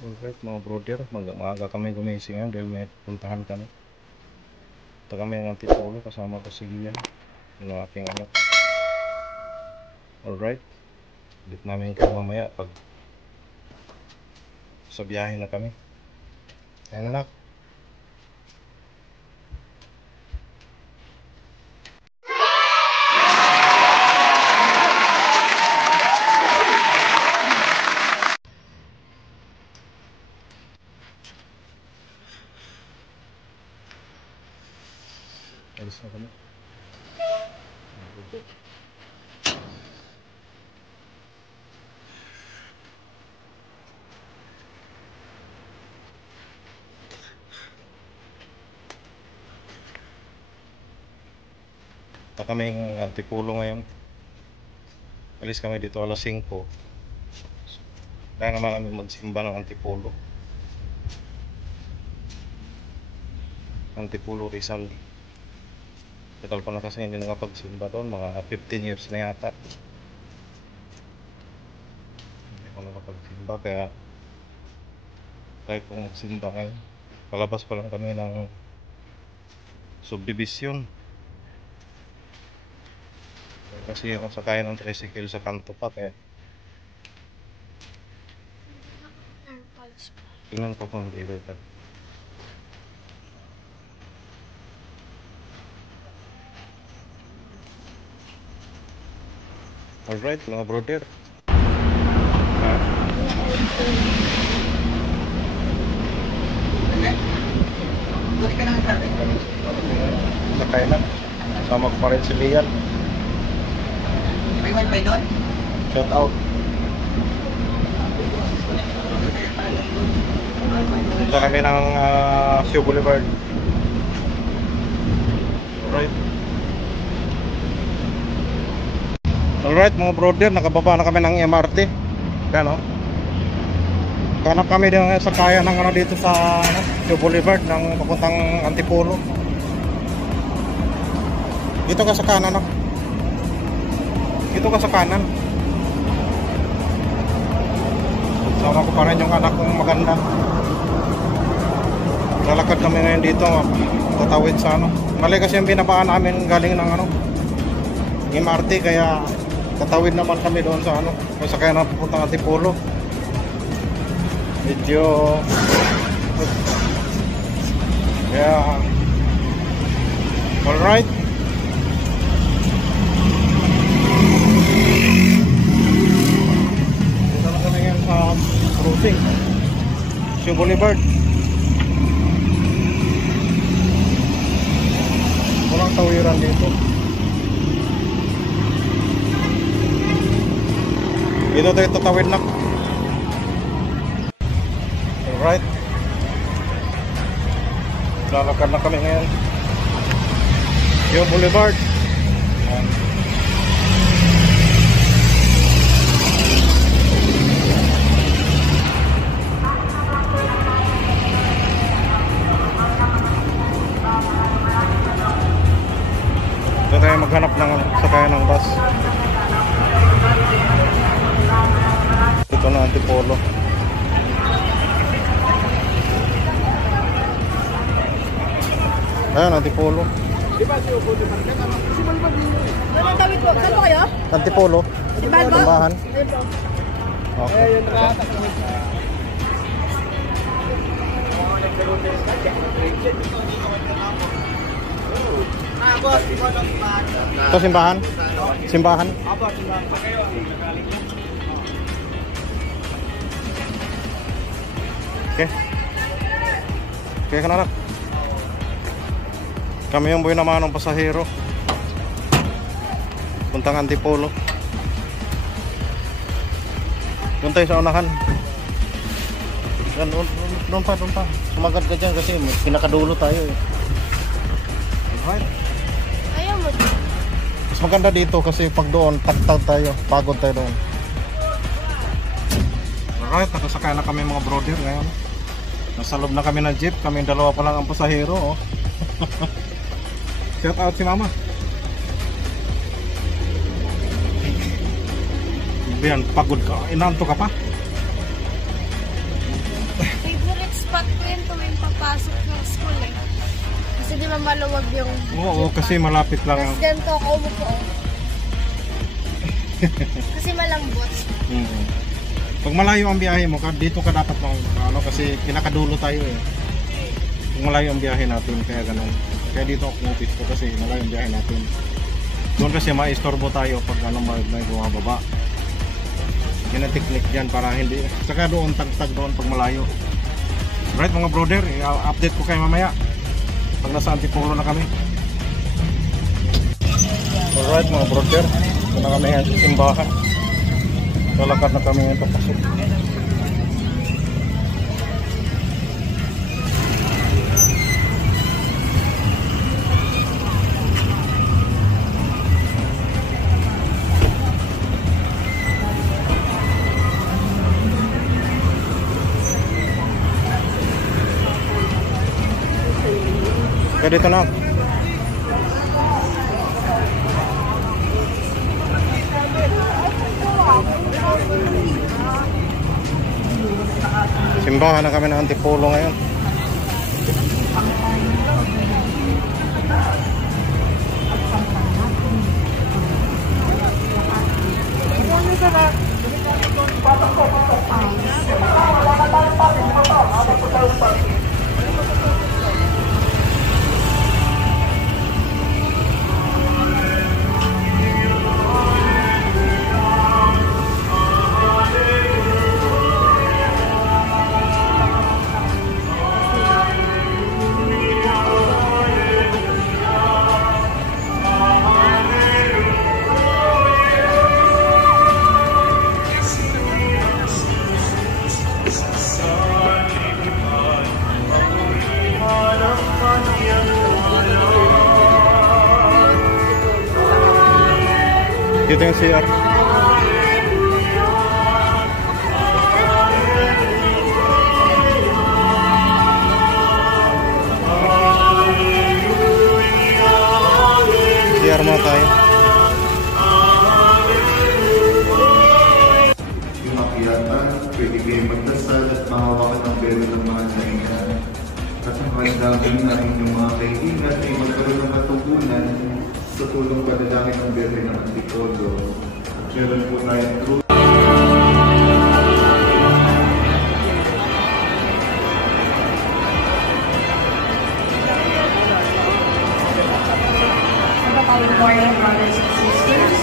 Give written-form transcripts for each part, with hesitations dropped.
Alright mga brother, maaga kami gumising ngayon dahil may puntahan kami. Ito kami ng Antipolo, kasama ko si Gian, yung aking anak. Alright, ulit namin kayo mamaya pag sa biyahe na kami. Ayan anak. Alis na kami. Ito kami ng Antipolo ngayon. Alis kami dito alas 5. Kaya naman kami magsimba ng Antipolo. Antipolo Rizal. Tagal pa na kasi hindi nakapagsimba doon, mga 15 years na yata. Hindi ko nakapagsimba kaya kung magsimba ngayon. Palabas pa lang kami ng subdivision. Kasi ako sakay ng tricycle sa kanto pa kaya tingnan ko kung hindi ba. Alright mga brother, sakay na. Sama ko pa rin si Lian. May wifi doon? Shout out. Punta kami ng Sio Boulevard. Alright. Alright mga brother, nakababa na kami ng MRT. Yan o. Kanap kami din sa kaya ng dito sa Sio Boulevard ng papuntang Antipolo. Dito ka sa kanan o. Dito ka sa kanan. Sama ko pa rin yung anak kong maganda. Lalakad kami ngayon dito, tatawid sa mali kasi yung binabaan namin galing ng MRT, kaya tatawid naman kami doon sa kung kaya na pupuntang Antipolo. Medyo kaya alright. Dito na kami ngayon sa crossing Sio Boulevard. Walang tawiran dito. Dito tayo tatawid na. Alright. Lalakad na kami ngayon. Sio Boulevard. Ito tayo maghanap ng sakayan ng bus. Ito na Antipolo. Ayan Antipolo. Saan po kayo? Antipolo. Simbahan? Okay. Ito simbahan? Simbahan? Okay. Okay ka na lang. Kami yung buhay naman ng pasahero. Puntang Antipolo. Doon tayo sa unahan. Doon pa. Sumagat ka dyan kasi pinakadulo tayo eh. Alright. Ayaw mo. Mas maganda dito kasi pag doon, tagtag tayo. Pagod tayo doon. Alright, nakasakay na kami mga brother ngayon. Nasa loob na kami ng jeep. Kami dalawa pa lang ang pasahero. Oh. Shout out si mama. Yan, pagod ka. Inanto ka pa. suot ko yun tuwing papasok ng school eh. Kasi di ba maluwag yung... Oo, kasi malapit lang. Tapos ganito ako umupo. Kasi malambot. Pag malayo ang biyahe mo, dito ka dapat ano, kasi pinakadulo tayo eh. Pag malayo ang biyahe natin, kaya ganun. Kaya dito ako kumupit ko kasi malayo ang biyahe natin. Doon kasi maistorbo tayo pag ano, may bumababa. Yan ang technique dyan para hindi. Saka doon, tagtag doon pag malayo. Right mga brother, update ko kayo mamaya pag nasa Antipolo na kami. Alright mga brother, ito na kami sa simbahan. Lalakad na kami ngayon papasok. Kaya dito na. Simbahan na kami ng Antipolo ngayon. Dito yung CR. CR mo tayo. Yung akyatan, pwede kayo magdasal at mahawakan ng belo ng mga saingan. Kasamahan namin na inyong mga kaibigan ay magkaroon ng katugunan sa tulong panalangin ng Birhen ng Antipolo. At meron po tayong truth. Good morning, brothers and sisters.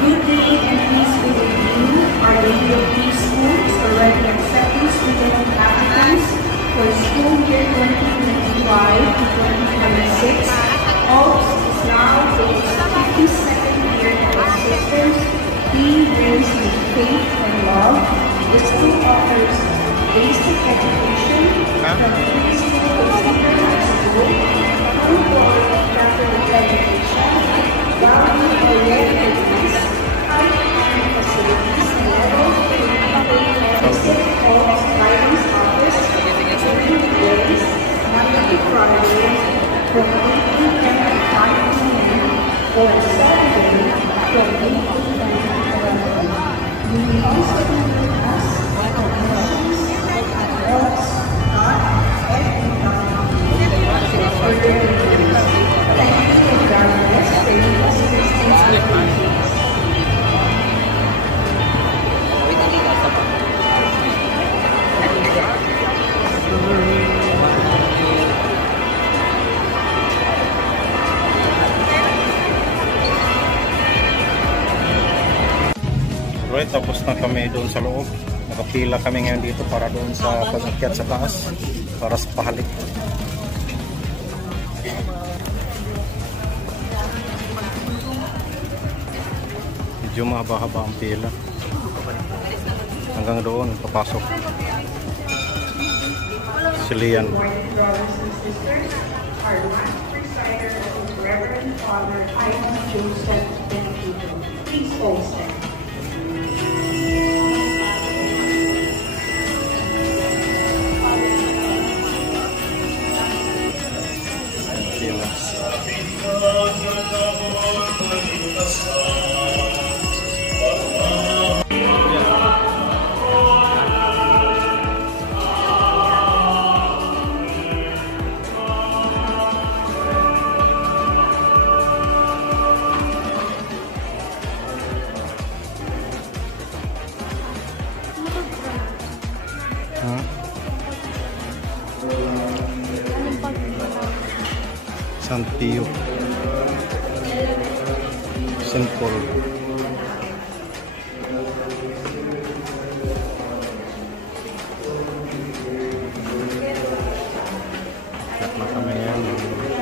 Good day and peace be with you. Our Lady of Peace School is already accepting student applicants for school year 2025 to 2026. OPS is now its 52nd year of existence. Being raised with faith and love, the school offers basic education from preschool to senior high school, ongoing Catholic education, value-oriented high-end facilities, and levels to visit OPS guidance office during the days, Monday to Friday, from 8 p.m. to 5 p.m. or Saturday from 8 p.m. to 11. You may also visit us at admissions at ops.fb.com for further details. Thank you and God bless the University States of Philippines. Right, tapos na kami doon sa loob. Nakapila kami ngayon dito para doon sa pag-akyat sa taas para sa pahalik. Medyo mahaba-haba ang pila. Hanggang doon, papasok. Silian. Good morning, brothers and sisters. Our last presider is Reverend Father Ivan Joseph Benito. Please all stand. Ha? Anong pag San Pio. St. Paul. Yak na kami yan. Balik.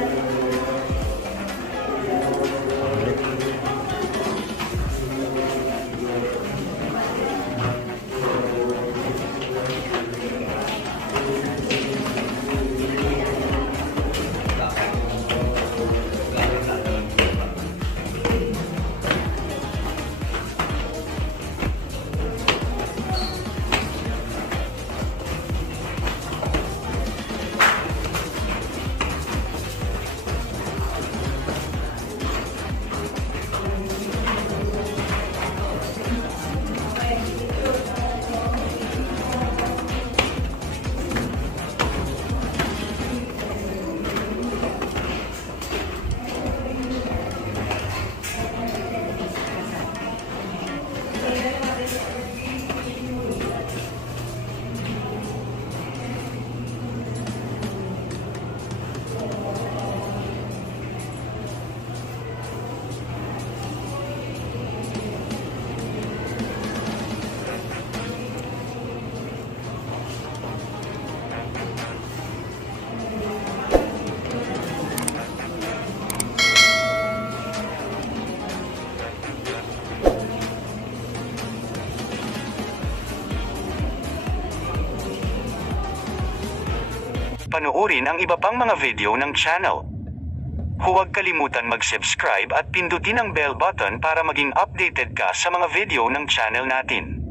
Panoorin ang iba pang mga video ng channel. Huwag kalimutan mag-subscribe at pindutin ang bell button para maging updated ka sa mga video ng channel natin.